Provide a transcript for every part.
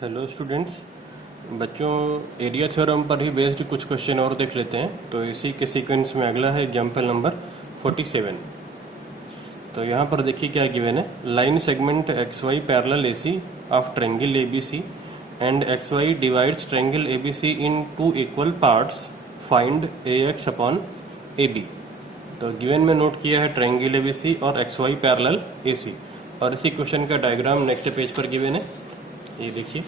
Hello students. बच्चों, area theorem पर ही based कुछ क्वेश्चन और देख लेते हैं। तो इसी के सीक्वेंस में अगला है एग्जाम्पल नंबर 47। तो यहाँ पर देखिए क्या गिवन है। Line segment X Y parallel A C of triangle A B C and X Y divides triangle A B C in two equal parts, find A X upon A B. तो given में note किया है triangle A B C और X Y parallel A C, और इसी question का diagram next page पर given है। ये देखिए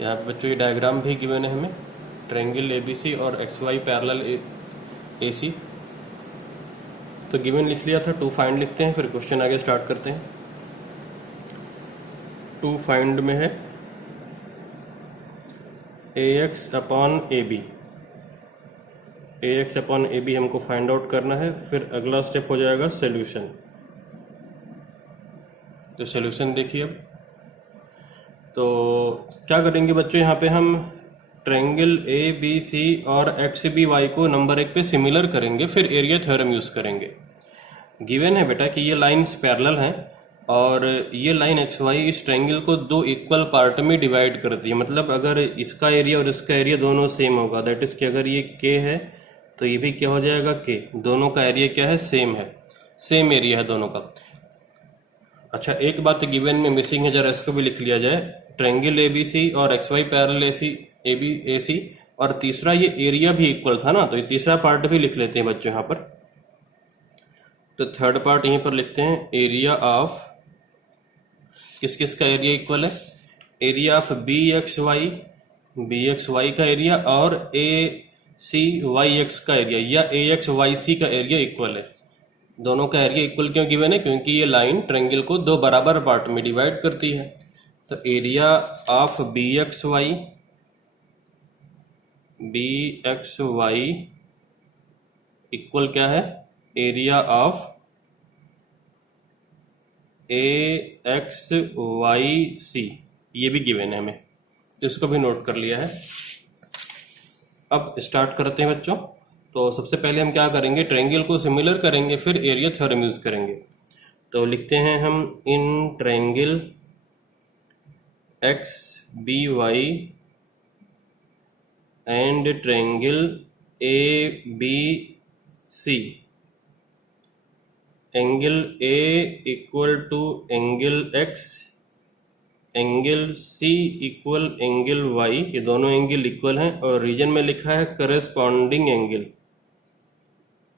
यहाँ पे बच्चों ये डायग्राम भी गिवन है हमें, ट्रायंगल एबीसी और एक्स वाई पैरेलल एसी। तो गिवन लिख लिया था, टू फाइंड लिखते हैं, फिर क्वेश्चन आगे स्टार्ट करते हैं। टू फाइंड में है A X upon A B. A X upon A B हमको फाइंड आउट करना है। फिर अगला स्टेप हो जाएगा सोल्यूशन। तो सोल्यूशन देखिए अब। तो क्या करेंगे बच्चों, यहाँ पे हम ट्रायंगल ए बी सी और एक्स बी वाई को नंबर 1 पे सिमिलर करेंगे, फिर एरिया थ्योरम यूज करेंगे। गिवन है बेटा कि ये लाइंस पैरेलल हैं और ये लाइन एक्स वाई इस ट्रायंगल को दो इक्वल पार्ट में डिवाइड करती है। मतलब अगर इसका एरिया और इसका एरिया दोनों सेम होगा, दैट इज कि अगर ये के है तो ये भी क्या हो जाएगा के। दोनों का एरिया क्या है, सेम है, सेम एरिया है दोनों का। अच्छा, एक बात गिवन में मिसिंग है, जरा इसको भी लिख लिया जाए। ट्रायंगल ए बी सी और X Y parallel A C A B A C, और तीसरा ये एरिया भी इक्वल था ना, तो ये तीसरा पार्ट भी लिख लेते हैं बच्चों यहाँ पर। तो थर्ड पार्ट यहीं पर लिखते हैं, एरिया ऑफ किस किस का एरिया इक्वल है, area of B X Y का एरिया और ए सी वाई एक्स का एरिया, या ए एक्स वाई सी का एरिया इक्वल है। दोनों का एरिया इक्वल क्यों गिवन है, क्योंकि ये लाइन ट्रायंगल को दो बराबर पार्ट में डिवाइड करती है। तो area of B X Y equal क्या है, area of A X Y C. ये भी गिवन है हमें, तो इसको भी नोट कर लिया है। अब स्टार्ट करते हैं बच्चों। तो सबसे पहले हम क्या करेंगे, ट्रायंगल को सिमिलर करेंगे, फिर एरिया थ्योरम यूज करेंगे। तो लिखते हैं हम, in triangle X B Y and triangle A B C, angle A equal to angle X, angle C equal angle Y, ये दोनों एंगल इक्वल हैं, और रीजन में लिखा है करस्पॉन्डिंग एंगल,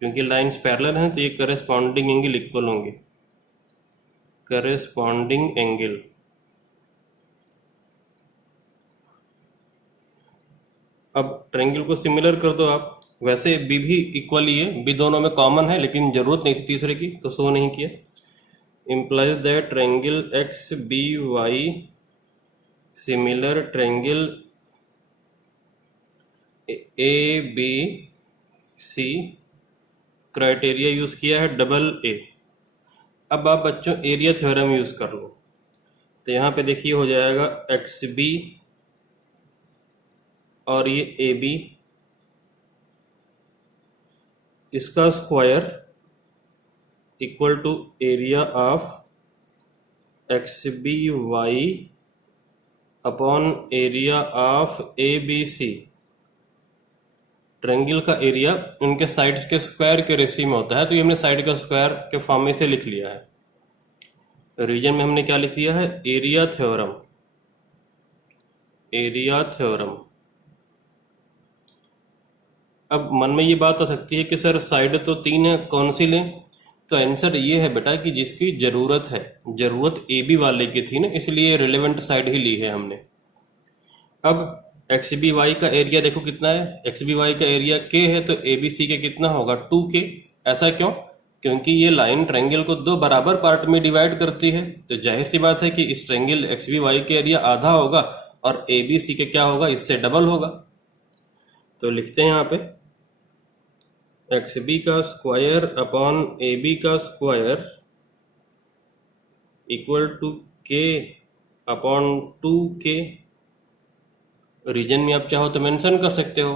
क्योंकि लाइंस पैरेलल हैं तो ये करस्पॉन्डिंग एंगल इक्वल होंगे, करस्पॉन्डिंग एंगल। अब ट्रायंगल को सिमिलर कर दो आप। वैसे बी भी इक्वल ही है, बी दोनों में कॉमन है, लेकिन जरूरत नहीं थी तीसरे की तो शो नहीं किया। implies that triangle X B Y similar triangle A B C, criteria use किया है डबल ए। अब आप बच्चों एरिया थ्योरम यूज कर लो। तो यहाँ पे देखिए हो जाएगा एक्स बी और ये ए बी, इसका square equal to area of X B Y upon area of A B C. Triangle का एरिया उनके साइड्स के स्क्वायर के रेशियो में होता है, तो ये हमने साइड का स्क्वायर के फॉर्म में से लिख लिया है। रीजन में हमने क्या लिख दिया है, एरिया थ्योरम, एरिया थ्योरम। अब मन में ये बात आ सकती है कि सर साइड तो 3 है, कौन सी लें। तो आंसर ये है बेटा कि जिसकी जरूरत है, जरूरत ए बी वाले की थी ना, इसलिए रिलेवेंट साइड ही ली है हमने। अब एक्स बी वाई का एरिया देखो कितना है, एक्स बी वाई का एरिया के है, तो ए बी सी के कितना होगा 2k। ऐसा क्यों, क्योंकि ये लाइन ट्रायंगल को दो बराबर पार्ट में डिवाइड करती है, तो जाहिर सी बात है कि इस ट्रायंगल एक्स बी वाई के एरिया आधा होगा और ए बी सी के क्या होगा, इससे डबल होगा। तो लिखते हैं यहाँ पे एक्स बी का स्क्वायर अपॉन ए बी का square equal to K upon 2k। Reason में आप चाहो तो मेंशन कर सकते हो,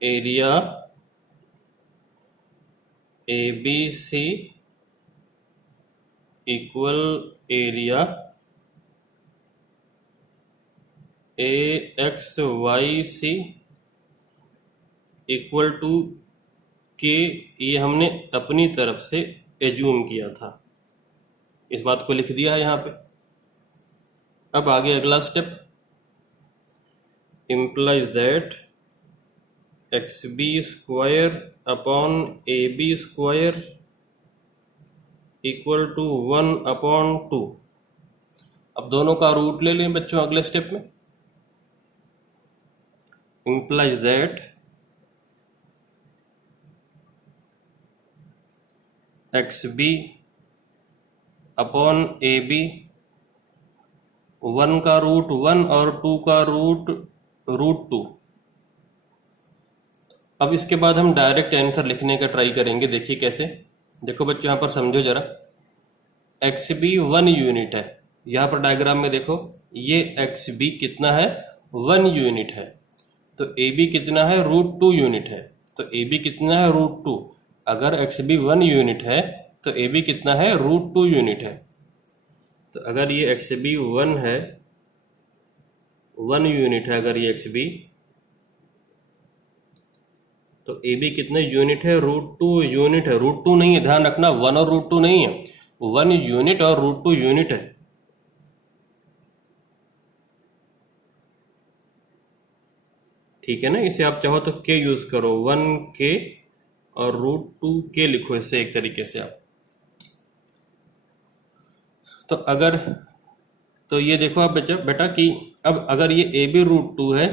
area A B C equal area AXYC equal to K, ये हमने अपनी तरफ से एज्यूम किया था, इस बात को लिख दिया है यहाँ पे। अब आगे अगला step, implies that XB square upon AB square equal to 1/2। अब दोनों का रूट ले लें बच्चों अगले स्टेप में। implies that XB upon AB, 1 का रूट 1 और 2 का रूट 2। अब इसके बाद हम डायरेक्ट आंसर लिखने का ट्राई करेंगे। देखिए कैसे, देखो बच्चों यहाँ पर समझो जरा। XB 1 यूनिट है, यहाँ पर डायग्राम में देखो ये XB कितना है, 1 यूनिट है। तो AB कितना है, √2 यूनिट है। तो AB कितना है, √2। अगर XB 1 यूनिट है तो AB कितना है, √2 यूनिट है। तो अगर ये XB 1 है, 1 यूनिट है अगर ये XB, तो AB कितने यूनिट है, √2 यूनिट है। √2 नहीं है, ध्यान रखना, 1 और √2 नहीं है, 1 यूनिट और √2 यूनिट है। ठीक है ना, इसे आप चाहो तो K यूज करो, 1K और √2K लिखो इससे एक तरीके से आप। तो अगर, तो ये देखो आप बेटा कि अब अगर ये AB √2 है,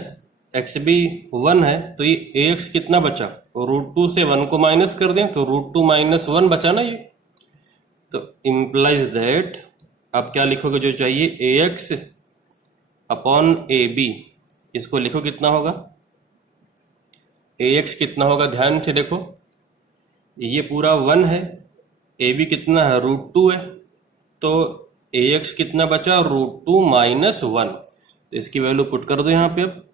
XB 1 है, तो ये AX कितना बचा, √2 से 1 को माइनस कर दें तो √2 - 1 बचा ना ये। तो इम्प्लाइज दैट, आप क्या लिखोगे जो चाहिए, AX अपॉन AB, इसको लिखो कितना होगा, AX कितना होगा, ध्यान से देखो, ये पूरा 1 है, AB कितना है, √2 है, तो AX कितना बचा, √2 - 1। तो इसकी वैल्यू पुट कर दो यहाँ पे अब,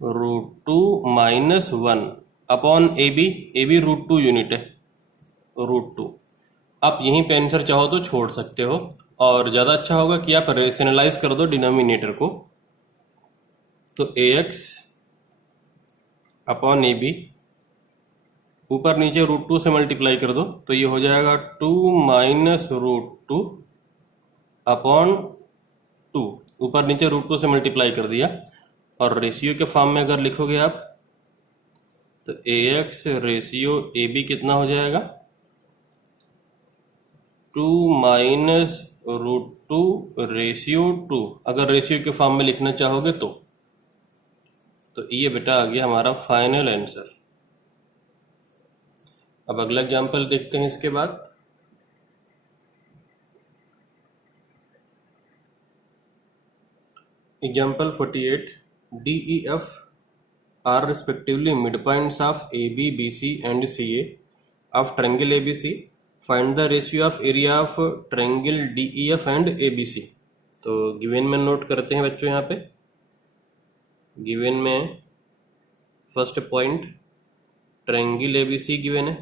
√2 - 1 अपॉन AB, AB √2 यूनिट है, √2। आप यहीं पे आंसर चाहो तो छोड़ सकते हो, और ज़्यादा अच्छा होगा कि आप रेशनलाइज कर दो डिनोमिनेटर को। तो AX अपॉन AB ऊपर नीचे √2 से मल्टीप्लाई कर दो, तो ये हो जाएगा 2 - √2 अपॉन 2, ऊपर नीचे √2 से मल्टीप्लाई कर दिया। और रेशियो के फॉर्म में अगर लिखोगे आप तो AX रेशियो AB कितना हो जाएगा, 2 - √2 रेशियो 2, अगर रेशियो के फॉर्म में लिखना चाहोगे तो। ये बेटा आ गया हमारा फाइनल आंसर। अब अगला एग्जाम्पल देखते हैं इसके बाद। Example 48, DEF are respectively midpoints of AB, BC and CA of triangle ABC. Find the ratio of area of triangle DEF and ABC. तो गिवन में नोट करते हैं बच्चों, यहाँ पे गिवन में first point triangle ABC given है,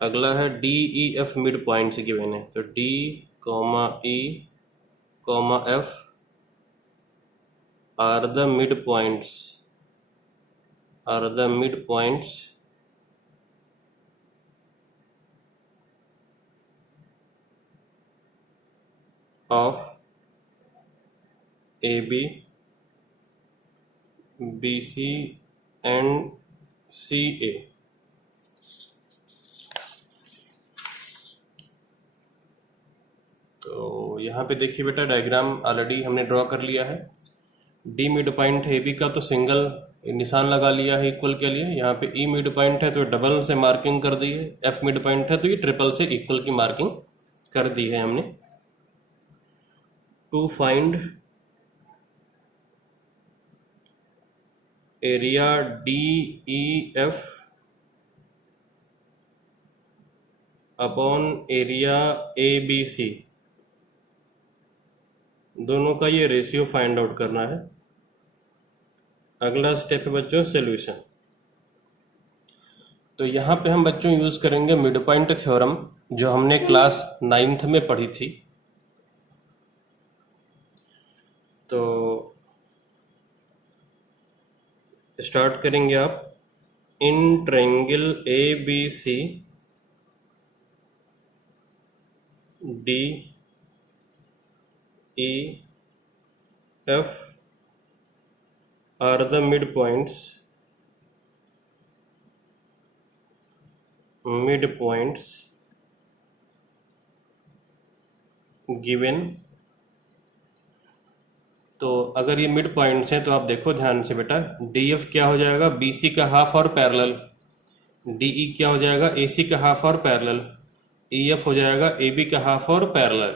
अगला है DEF मिड पॉइंट्स गिवन है। तो D, E, F are the midpoints of AB, BC and CA। तो यहाँ पे देखिए बेटा, डायग्राम ऑलरेडी हमने ड्रॉ कर लिया है। डी मिड पॉइंट है AB का, तो सिंगल निशान लगा लिया है इक्वल के लिए। यहाँ पे E मिड पॉइंट है तो डबल से मार्किंग कर दी है। F मिड पॉइंट है तो ये ट्रिपल से इक्वल की मार्किंग कर दी है हमने। To find area DEF upon area ABC, दोनों का ये रेशियो फाइंड आउट करना है। अगला स्टेप है बच्चों सॉल्यूशन। तो यहाँ पे हम बच्चों यूज करेंगे मिड पॉइंट थ्योरम, जो हमने क्लास 9th में पढ़ी थी। तो स्टार्ट करेंगे आप। In triangle A B C D E F are the mid points given. तो अगर ये मिड पॉइंट्स हैं तो आप देखो ध्यान से बेटा, डी एफ क्या हो जाएगा, बी सी का हाफ और पैरेलल, डी ई क्या हो जाएगा, ए सी का हाफ और पैरेलल, ई एफ हो जाएगा ए बी का हाफ और पैरेलल।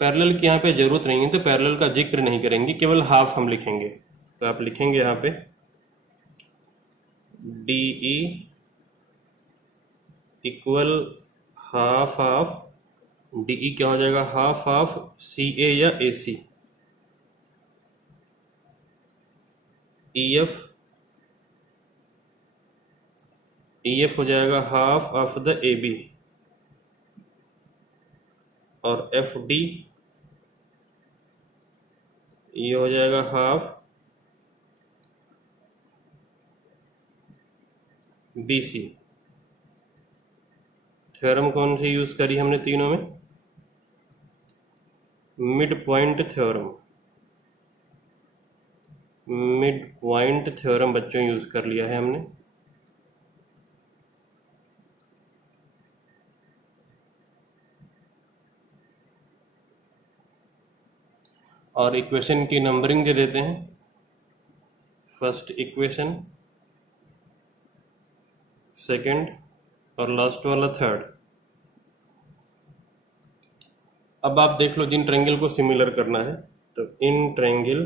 पैरेलल की यहाँ पे जरूरत नहीं है तो पैरेलल का जिक्र नहीं करेंगे, केवल हाफ हम लिखेंगे। तो आप लिखेंगे यहाँ पे D E equal half of, D E क्या हो जाएगा, हाफ ऑफ सी ए या ए सी। ई एफ हो जाएगा half of the A B, और एफ डी ये हो जाएगा हाफ बी सी। थ्योरम कौन सी यूज करी हमने तीनों में, मिड पॉइंट थ्योरम बच्चों यूज कर लिया है हमने। और इक्वेशन की नंबरिंग दे देते हैं, फर्स्ट इक्वेशन, सेकंड और लास्ट वाला थर्ड। अब आप देख लो जिन ट्रायंगल को सिमिलर करना है, तो in triangle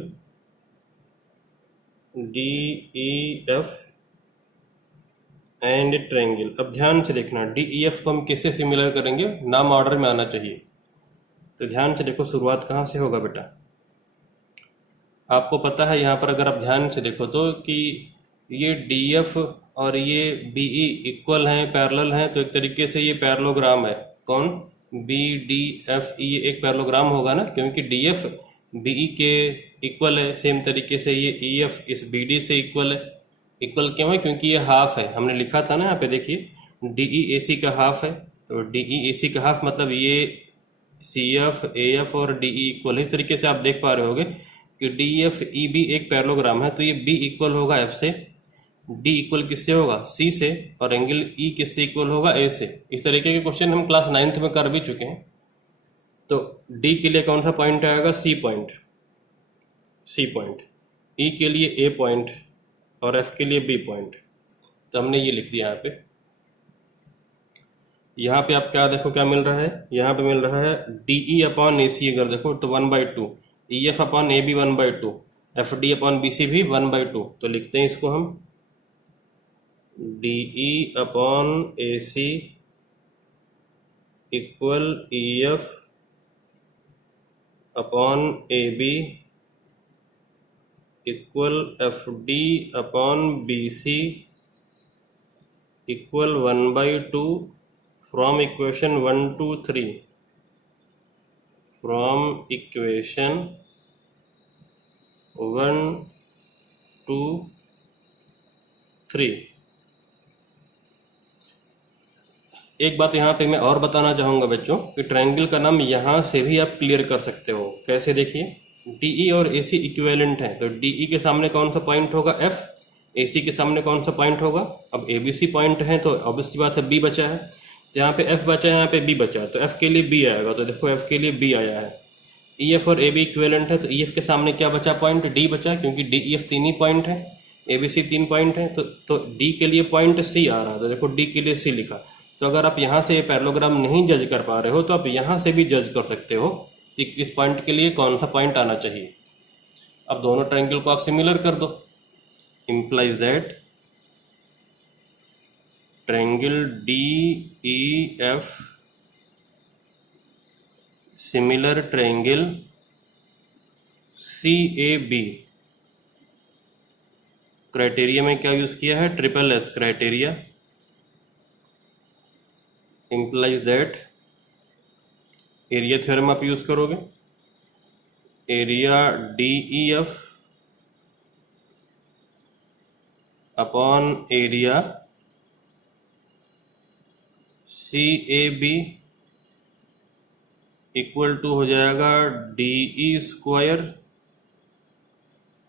D E F and triangle, अब ध्यान से देखना डी ई एफ को हम किससे सिमिलर करेंगे, नाम ऑर्डर में आना चाहिए। तो ध्यान से देखो शुरुआत कहाँ से होगा बेटा, आपको पता है यहाँ पर अगर आप ध्यान से देखो तो कि ये डी एफ और ये बी ई इक्वल हैं, पैरेलल हैं, तो एक तरीके से ये पैरेललोग्राम है। कौन, बी डी एफ ई, एक पैरेललोग्राम होगा ना, क्योंकि डी एफ बी ई के इक्वल है। सेम तरीके से ये ई एफ इस बी डी से इक्वल है। इक्वल क्यों है, क्योंकि ये हाफ है, हमने लिखा था ना यहाँ पे, देखिए डी ई ए सी का हाफ है, तो डी ई ए सी का हाफ मतलब ये सी एफ ए एफ और डी ई इक्वल है। इस तरीके से आप देख पा रहे होगे कि डी एफ ई बी एक पैरेललोग्राम है, तो ये बी इक्वल होगा एफ से, डी इक्वल किससे होगा, सी से, और एंगल ई किससे इक्वल होगा, ए से। इस तरीके के क्वेश्चन हम क्लास 9th में कर भी चुके हैं। तो डी के लिए कौन सा पॉइंट आएगा, सी पॉइंट, ई के लिए ए पॉइंट और एफ के लिए बी पॉइंट। तो हमने ये लिख दिया यहाँ पे। यहाँ पे आप क्या देखो क्या मिल रहा है, यहाँ पे मिल रहा है डी ई अपॉन ए सी, अगर देखो तो 1/2, E F upon A B 1/2, F D upon B C भी 1/2। तो लिखते हैं इसको हम D E upon A C equal E F upon A B equal F D upon B C equal 1/2 from equation 1 to 3, from equation 1 to 3। एक बात यहाँ पे मैं और बताना चाहूँगा बच्चों कि ट्रायंगल का नाम यहाँ से भी आप क्लियर कर सकते हो। कैसे, देखिए डीई और एसी इक्विवेलेंट है, तो डीई के सामने कौन सा पॉइंट होगा, एफ, एसी के सामने कौन सा पॉइंट होगा। अब एबीसी पॉइंट है तो ऑब्वियस सी बात है बी बचा है, तो यहाँ पे एफ बचा है, यहाँ पे बी बचा है, तो एफ के लिए बी आएगा। तो देखो एफ के लिए बी आया है। ई एफ और ए बी इक्विवेलेंट है, तो ई एफ के सामने क्या बचा, पॉइंट डी बचा, क्योंकि डी ई एफ 3 ही पॉइंट है, ए बी सी 3 पॉइंट है, तो डी के लिए पॉइंट सी आ रहा है, तो देखो डी के लिए सी लिखा। तो अगर आप यहाँ से पैरेललोग्राम नहीं जज कर पा रहे हो तो आप यहाँ से भी जज कर सकते हो कि इस पॉइंट के लिए कौन सा पॉइंट आना चाहिए। अब दोनों ट्रायंगल को आप सिमिलर कर दो, implies that triangle DEF similar triangle CAB। Criteria में क्या यूज किया है, triple S criteria. implies that area theorem आप यूज करोगे, area DEF upon area CAB equal to हो जाएगा DE square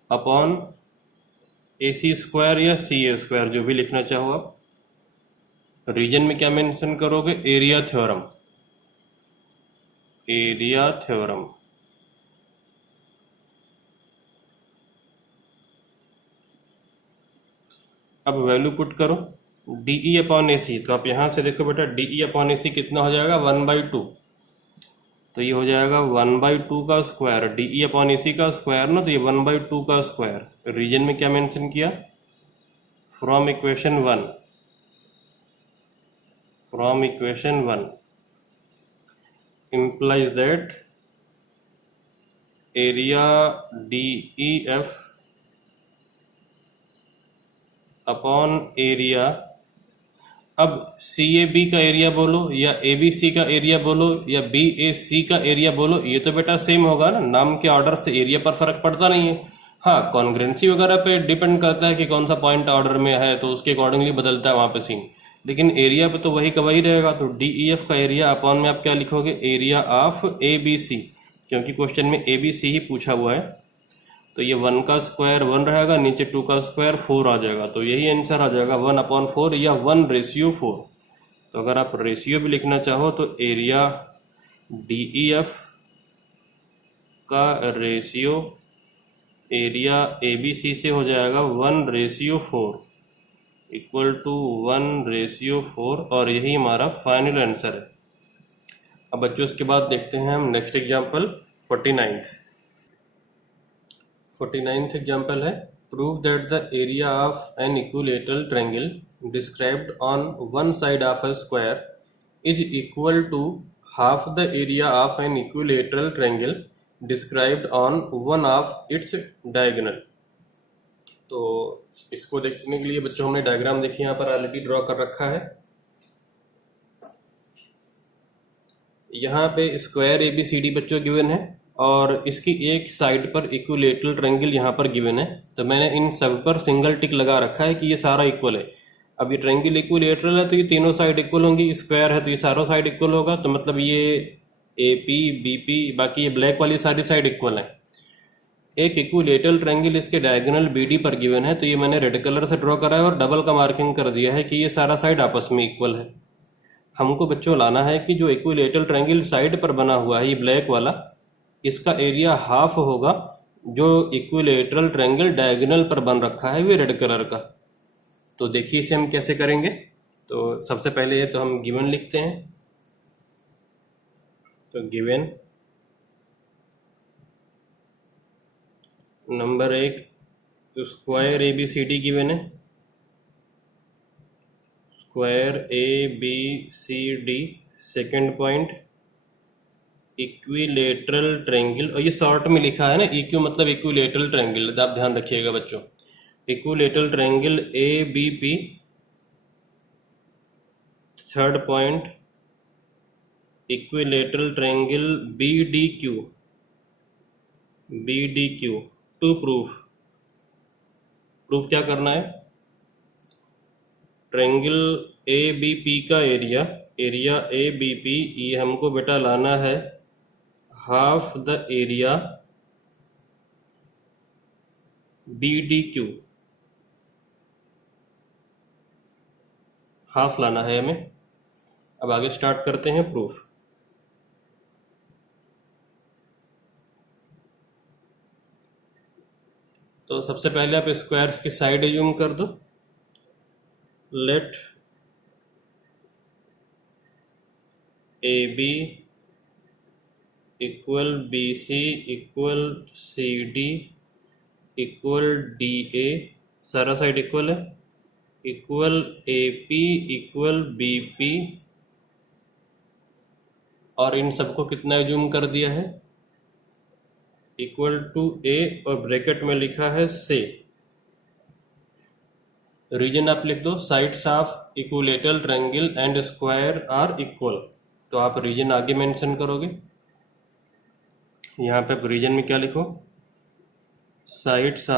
upon AC square या CA स्क्वायर, जो भी लिखना चाहो आप। रीजन में क्या मेंशन करोगे? Area theorem, area theorem. अब वैल्यू पुट करो DE अपॉन AC, तो आप यहां से देखो बेटा DE अपॉन AC कितना हो जाएगा? 1/2। तो ये हो जाएगा 1/2 का स्क्वायर, DE अपॉन AC का स्क्वायर ना, तो ये 1/2 का स्क्वायर। रीजन में क्या मेंशन किया? From equation 1, from equation 1 implies that area DEF upon area, अब CAB का एरिया बोलो या ABC का एरिया बोलो या BAC का एरिया बोलो, ये तो बेटा सेम होगा ना, नाम के ऑर्डर से एरिया पर फर्क पड़ता नहीं है। हाँ, कॉन्ग्रुएंसी वगैरह पे डिपेंड करता है कि कौन सा पॉइंट ऑर्डर में है, तो उसके अकॉर्डिंगली बदलता है वहाँ पे सीन, लेकिन एरिया पे तो वही का वही रहेगा। तो DEF का एरिया अपॉन में आप क्या लिखोगे? एरिया ऑफ ABC, क्योंकि क्वेश्चन में ABC ही पूछा हुआ है। तो ये 1 का स्क्वायर 1 रहेगा, नीचे 2 का स्क्वायर 4 आ जाएगा, तो यही आंसर आ जाएगा 1/4 या 1:4। तो अगर आप रेशियो भी लिखना चाहो तो एरिया DEF का रेशियो एरिया ABC से हो जाएगा 1:4 इक्वल टू 1:4, और यही हमारा फाइनल आंसर है। अब बच्चों इसके बाद देखते हैं हम नेक्स्ट एग्जाम्पल 49th एग्जाम्पल है, prove that the area of an equilateral triangle described on one side of a square is equal to half the area of an equilateral triangle described on one of its diagonal. तो इसको देखने के लिए बच्चों हमने diagram देखिए यहाँ पर ऑलरेडी ड्रॉ कर रखा है। यहाँ पे स्क्वायर ABCD बच्चों गिवन है और इसकी एक साइड पर इक्विलेटरल ट्रायंगल यहाँ पर गिवन है, तो मैंने इन सब पर सिंगल टिक लगा रखा है कि ये सारा इक्वल है। अब ये ट्रायंगल इक्विलेटरल है तो ये तीनों साइड इक्वल होंगी, स्क्वायर है तो ये सारों साइड इक्वल होगा, तो मतलब ये AP BP बाकी ये ब्लैक वाली सारी साइड इक्वल है। एक इक्विलेटरल ट्रायंगल इसके डायगोनल BD पर गिवन है, तो ये मैंने रेड कलर से ड्रॉ करा है और डबल का मार्किंग कर दिया है कि ये सारा साइड आपस में इक्वल है। हमको बच्चों लाना है कि जो इक्विलेटरल ट्रायंगल साइड पर बना हुआ है ये ब्लैक वाला, इसका एरिया हाफ होगा जो इक्विलेटरल ट्रायंगल डायगोनल पर बन रखा है ये रेड कलर का। तो देखिए इसे हम कैसे करेंगे। तो सबसे पहले तो हम गिवन लिखते हैं, तो given number 1 square ABCD given है, square ABCD। Second point equilateral triangle, और ये शॉर्ट में लिखा है ना EQ मतलब इक्विलेटरल ट्रायंगल, आप ध्यान रखिएगा बच्चों। Equilateral triangle ABP। Third point equilateral triangle BDQ। To proof क्या करना है? ट्रायंगल ABP का एरिया ABP ये हमको बेटा लाना है half the area BDQ, half लाना है हमें। अब आगे स्टार्ट करते हैं प्रूफ। तो सबसे पहले आप स्क्वायर्स की साइड एज्यूम कर दो। Let AB equal BC equal CD equal DA, सारा साइड इक्वल है, इक्वल AP इक्वल BP, और इन सबको कितना एज्यूम कर दिया है? इक्वल टू A, और ब्रैकेट में लिखा है से। रीजन आप लिख दो sides of equilateral triangle and square are equal, तो आप रीजन आगे मेंशन करोगे। यहाँ पे रीजन में क्या लिखो, sides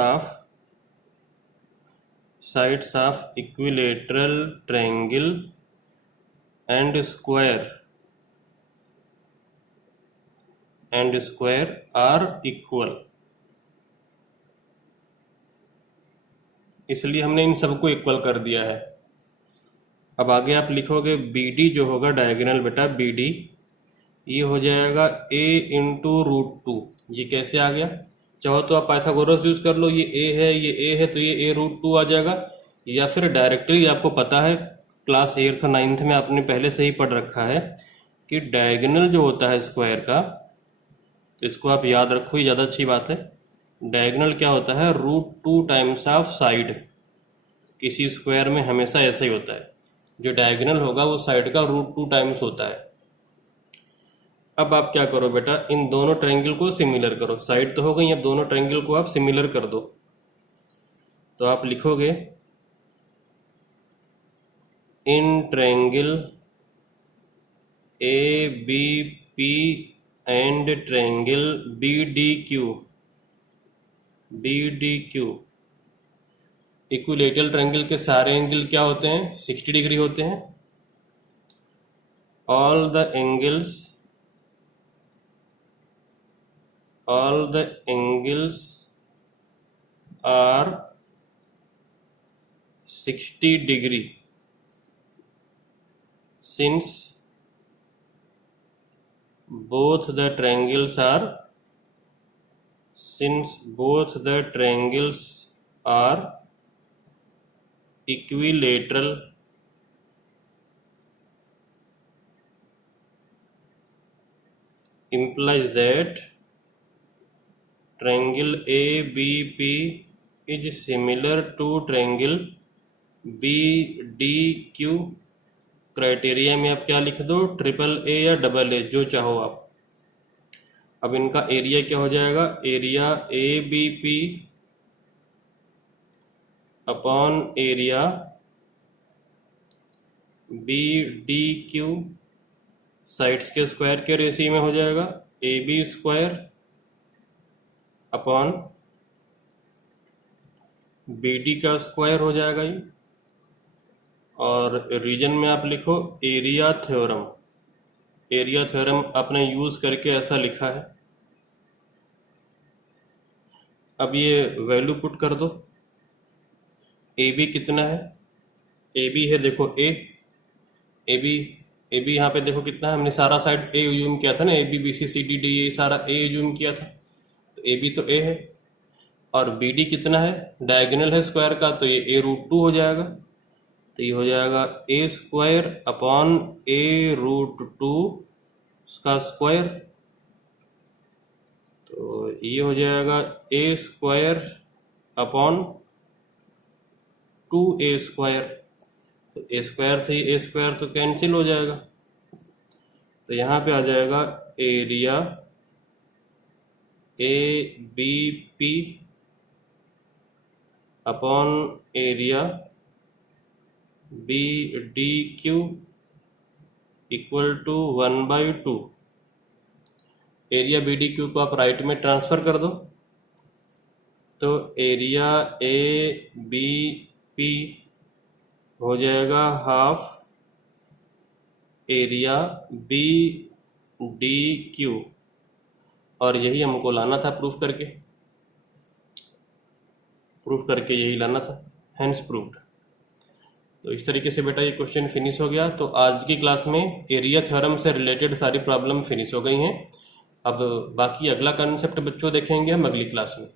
of equilateral triangle and square are equal. इसलिए हमने इन सबको इक्वल कर दिया है। अब आगे आप लिखोगे BD जो होगा डायगोनल बेटा, BD ये हो जाएगा a इंटू √2। ये कैसे आ गया? चाहो तो आप पाइथागोरस यूज कर लो, ये a है ये a है तो ये a √2 आ जाएगा, या फिर डायरेक्टली आपको पता है क्लास 8th 9th में आपने पहले से ही पढ़ रखा है कि डायगोनल जो होता है स्क्वायर का, तो इसको आप याद रखो, ये ज़्यादा अच्छी बात है। डायगोनल क्या होता है? √2 टाइम्स ऑफ साइड। किसी स्क्वायर में हमेशा ऐसा ही होता है, जो डायगोनल होगा वो साइड का √2 टाइम्स होता है। अब आप क्या करो बेटा, इन दोनों ट्रायंगल को सिमिलर करो। साइड तो हो गई, अब दोनों ट्रायंगल को आप सिमिलर कर दो। तो आप लिखोगे in triangle ABP and triangle BDQ equilateral triangle के सारे एंगल क्या होते हैं? 60 डिग्री होते हैं। All the angles are 60 degree since both the triangles are equilateral implies that triangle ABP is similar to triangle BDQ। Criteria में आप क्या लिख दो? AAA या AA, जो चाहो आप। अब इनका एरिया क्या हो जाएगा? Area ABP upon area BDQ sides के स्क्वायर के रेशियो में हो जाएगा, AB स्क्वायर अपॉन BD का स्क्वायर हो जाएगा ये। और रीजन में आप लिखो एरिया थ्योरम। एरिया थ्योरम आपने यूज करके ऐसा लिखा है। अब ये वैल्यू पुट कर दो। AB कितना है? AB है देखो A। AB यहाँ पे देखो कितना है, हमने सारा साइड A यूज किया था ना, AB BC CD D ये सारा A यूज किया था, तो AB तो A है। और BD कितना है? डायगोनल है स्क्वायर का, तो ये A √2 हो जाएगा। तो ये हो जाएगा A स्क्वायर अपॉन A √2 उसका स्क्वायर। तो ये हो जाएगा A square upon 2A square. तो A स्क्वायर से A स्क्वायर तो कैंसिल हो जाएगा। तो यहाँ पे आ जाएगा area ABP upon area BDQ equal to 1/2। Area BDQ को आप राइट में ट्रांसफर कर दो, तो एरिया ABP हो जाएगा हाफ एरिया BDQ। और यही हमको लाना था प्रूफ करके यही लाना था, हेंस प्रूव्ड। तो इस तरीके से बेटा ये क्वेश्चन फिनिश हो गया। तो आज की क्लास में एरिया थ्योरम से रिलेटेड सारी प्रॉब्लम फिनिश हो गई हैं। अब बाकी अगला कंसेप्ट बच्चों देखेंगे हम अगली क्लास में।